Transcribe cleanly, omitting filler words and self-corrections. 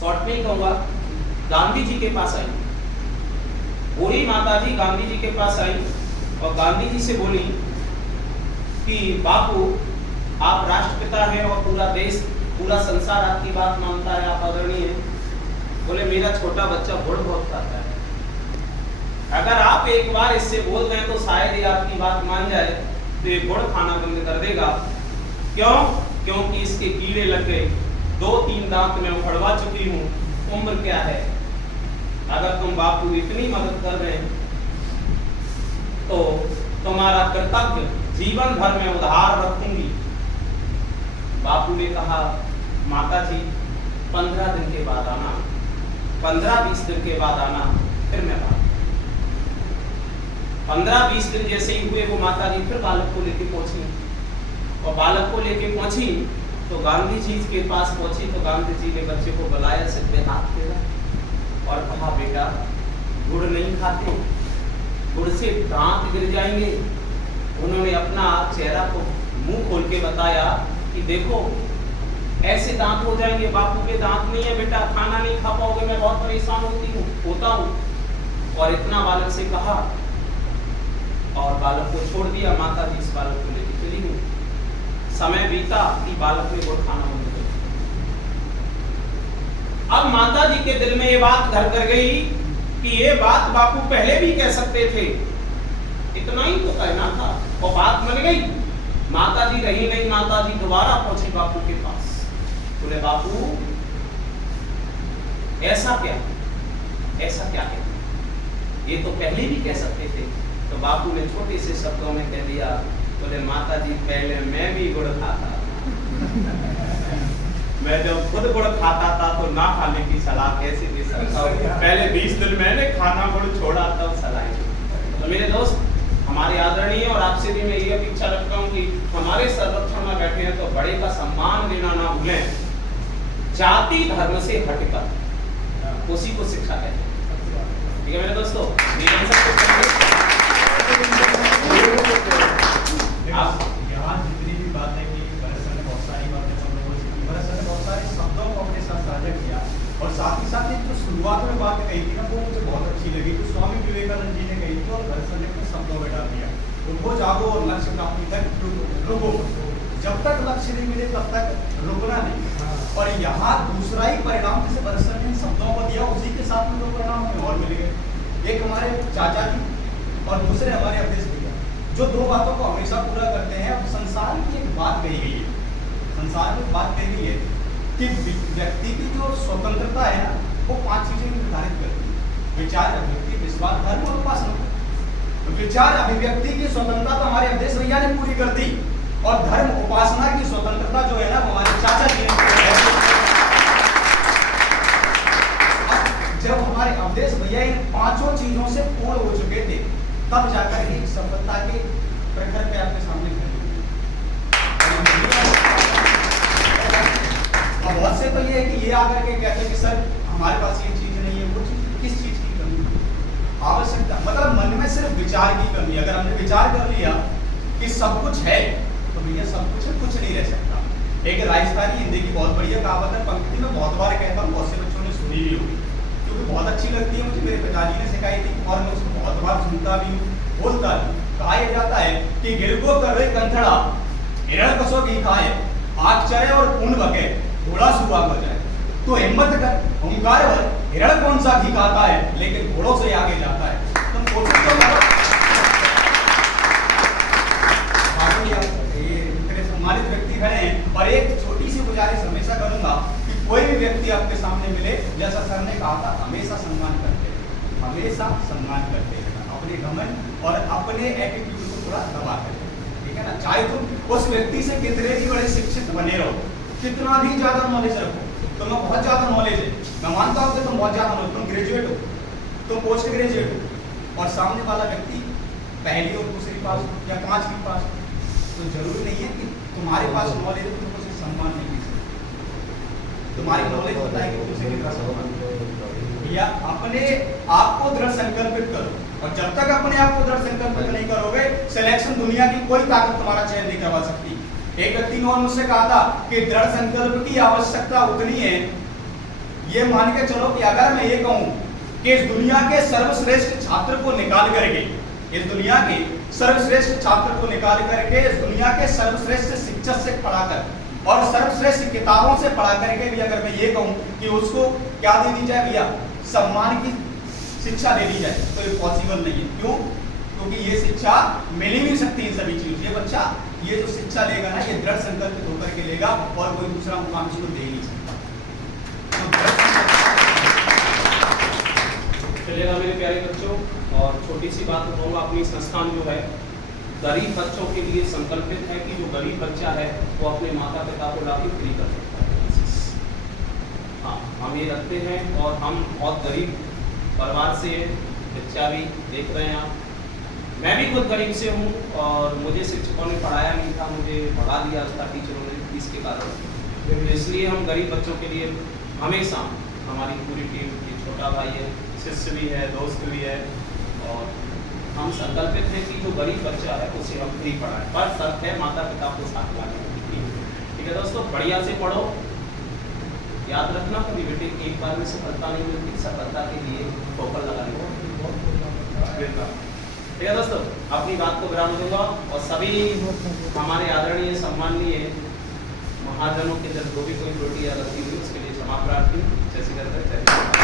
Short में ही कहूँगा, गांधी जी के पास आई। बूढ़ी माता जी गांधी जी के पास आई और गांधी जी से बोली कि बापू, आप राष्ट्रपिता हैं और पूरा देश, पूरा संसार आपकी बात मानता है, आप आदरणीय हैं। बोले मेरा छोटा बच्चा गुड़ बहुत खाता है, अगर आप एक बार इससे बोल दें तो शायद ये आपकी बात मान जाए, तो ये गुड़ खाना बंद कर देगा। क्यों? क्योंकि इसके कीड़े लग गए, 2-3 दांत में उखड़वा चुकी हूँ, उम्र क्या है। अगर तुम बापू इतनी मदद कर रहे हैं तो तुम्हारा कर्तव्य जीवन भर में उधार रखूंगी। बापू ने कहा माता जी 15 दिन के बाद आना, 15-20 दिन के बाद आना, फिर मैं बात। 15-20 दिन जैसे ही हुए वो माता जी फिर बालक को लेके पहुंची और बालक को लेके पहुंची तो गांधी जी के पास पहुंची तो गांधी जी ने बच्चे को बुलाया, सिर पे हाथ फेरा और कहा बेटा गुड़ नहीं खाते, गुड़ से दांत गिर जाएंगे। उन्होंने अपना चेहरा को मुंह खोल के बताया कि देखो ऐसे दांत हो जाएंगे, बापू के दांत नहीं है बेटा, खाना नहीं खा पाओगे, मैं बहुत परेशान होता हूँ। और इतना बालक से कहा और बालक को छोड़ दिया। माता जी इस बालक को लेकर चली गई। समय बीता कि बालक ने गुड़ खाना बंद कर दिया। अब माता जी के दिल में ये बात घर कर गई कि ये बात बापू पहले भी कह सकते थे, इतना ही तो कहना था, और बात बन गई। माता जी रही नहीं, माता जी दोबारा पहुंची बापू के पास। बोले बापू ऐसा क्या है, ये तो पहले भी कह सकते थे। तो बापू ने छोटे से शब्दों में कह दिया, बोले माता जी पहले मैं भी गुड़ खाता था मैं जब खुद गुड़ खाता था तो ना खाने की सलाह कैसे दे सकता हूँ, पहले 20 दिन मैंने खाना गुड़ छोड़ा तब सलाह। तो मेरे दोस्त, हमारे आदरणीय और आपसे भी मैं ये अपेक्षा रखता हूँ कि हमारे संरक्षण में बैठे हैं तो बड़े का सम्मान देना ना भूलें। जाति धर्म से हटकर उसी को शिक्षा कहते हैं। ठीक है मेरे दोस्तों, यहाँ जितनी भी बातें की, भरत सर ने बहुत सारी बातें हम लोगों से की, भरत सर ने बहुत सारे शब्दों को अपने साथ साझा किया और साथ ही साथ जो शुरुआत में बात कही थी ना वो मुझे बहुत अच्छी लगी, तो स्वामी विवेकानंद जी ने कही थी और भरत सर ने अपने शब्दों में डाल दिया, उनको जागो और लक्ष्य प्राप्ति तक रुको, जब तक लक्ष्य नहीं मिले तब तक रुकना नहीं। और यहाँ दूसरा ही परिणाम जैसे भरत सर ने शब्दों को दिया, उसी के साथ में दो परिणाम हमें और मिल गए। एक हमारे चाचा जी और दूसरे हमारे अवधेश भैया, जो दो बातों को हमेशा पूरा करते हैं। अब संसार की एक बात कही गई है, संसार में बात कही गई है कि व्यक्ति की जो स्वतंत्रता है ना वो 5 चीजें निर्धारित करती है: विचार, अभिव्यक्ति, विश्वास, धर्म और उपासना। विचार अभिव्यक्ति की स्वतंत्रता तो हमारे अवधेश भैया ने पूरी कर दी और धर्म उपासना की स्वतंत्रता जो है ना वो हमारे चाचा जी ने। जब हमारे अवधेश भैया इन 5 चीजों से पूर्ण हो चुके थे तब जाकर एक सफलता के प्रखर पे आपके सामने खड़े। अब बहुत से तो ये है कि ये आकर के कहते हैं कि सर हमारे पास ये चीज नहीं है, वो चीज किस चीज की कमी है? आवश्यकता मतलब मन में सिर्फ विचार की कमी। अगर हमने विचार कर लिया कि सब कुछ है तो भैया सब कुछ है, कुछ नहीं रह सकता। एक राजस्थानी हिंदी की बहुत बढ़िया कहावत है, पंक्ति में बहुत बार कहता हूँ, बहुत से बच्चों ने सुनी भी होगी क्योंकि बहुत अच्छी लगती है मुझे, मेरे पिताजी ने सिखाई थी और मैं उसको बहुत बार सुनता भी हूँ, बोलता भी। कहा यह जाता है कि गिर को कर रहे कंथड़ा, हिरण कसो घी खाए, आग चढ़े और खून बके, घोड़ा सुबह हो जाए। तो हिम्मत कर, ओंकार भर, हिरण कौन सा घी खाता है लेकिन घोड़ों से आगे जाता है। तुम कोशिश तो करो। ये सम्मानित व्यक्ति खड़े हैं और एक छोटी सी गुजारिश हमेशा करूंगा कि कोई भी व्यक्ति आपके सामने मिले, जैसा सर ने कहा था, हमेशा सम्मान करते हैं, हमेशा सम्मान करते हैं, अपने घमंड और अपने एटीट्यूड को थोड़ा दबा करते हैं। ठीक है ना? चाहे तुम उस व्यक्ति से कितने भी बड़े शिक्षित बने रहो, कितना भी ज्यादा नॉलेज रखो, तुम्हें बहुत ज्यादा नॉलेज है, मैं मानता हूँ कि तुम बहुत ज्यादा नॉलेज, तुम ग्रेजुएट हो, तुम पोस्ट ग्रेजुएट हो और सामने वाला व्यक्ति पहली और दूसरी पास या 5वीं पास, तो जरूरी नहीं है कि तुम्हारे पास नॉलेज है तुम उसे सम्मान नहीं दे सकते। तुम्हारी नॉलेज बताएगी तुमसे कितना सम्मान। भैया अपने आप को दृढ़ संकल्पित करो और जब तक अपने आप को दृढ़ संकल्पित नहीं करोगे, सिलेक्शन दुनिया की कोई ताकत तुम्हारा चयन नहीं करवा सकती। एक व्यक्ति ने और मुझसे कहा था कि दृढ़ संकल्प की आवश्यकता उतनी है ये मान के चलो कि अगर मैं ये कहूं कि इस दुनिया के सर्वश्रेष्ठ छात्र को निकाल करके, इस दुनिया के सर्वश्रेष्ठ छात्र को निकाल करके इस दुनिया के सर्वश्रेष्ठ शिक्षक से पढ़ाकर और सर्वश्रेष्ठ किताबों से पढ़ा करके भी अगर मैं ये कहूं कि उसको क्या दे दी जाए भैया, सम्मान की शिक्षा दे दी जाए, तो ये पॉसिबल नहीं है। क्यों? क्योंकि ये शिक्षा मिल ही नहीं सकती इन सभी चीजों। ये बच्चा ये जो शिक्षा लेगा ना, ये दृढ़ संकल्पित होकर के लेगा और कोई दूसरा मुकाम इसको दे ही नहीं सकता। चलिएगा मेरे प्यारे बच्चों, और छोटी सी बात बताऊंगा, अपनी संस्थान जो है गरीब बच्चों के लिए संकल्पित है कि जो गरीब बच्चा है वो अपने माता पिता को लाके फ्री कर सकता है। हाँ, हम ये रखते हैं और हम बहुत गरीब परिवार से बच्चा भी देख रहे हैं आप। मैं भी खुद गरीब से हूँ और मुझे शिक्षकों ने पढ़ाया नहीं था, मुझे बढ़ा दिया था टीचरों ने फीस के कारण। तो इसलिए हम गरीब बच्चों के लिए हमेशा, हमारी पूरी टीम, एक छोटा भाई है, शिष्य भी है, दोस्त भी है, और हम संकल्पित हैं कि जो गरीब बच्चा है उसे हम फ्री पढ़ाएं, पर शर्त है माता पिता को साथ लाने की। ठीक है दोस्तों, बढ़िया से पढ़ो। याद रखना कभी बेटे एक बार में सफलता नहीं मिलती, सफलता के लिए ठोकर लगाने को। ठीक है दोस्तों, अपनी बात को विराम दूंगा और सभी हमारे आदरणीय सम्माननीय महाजनों के जब जो भी कोई त्रुटि या गलती हुई उसके लिए क्षमा प्रार्थी। जय श्री कृष्ण।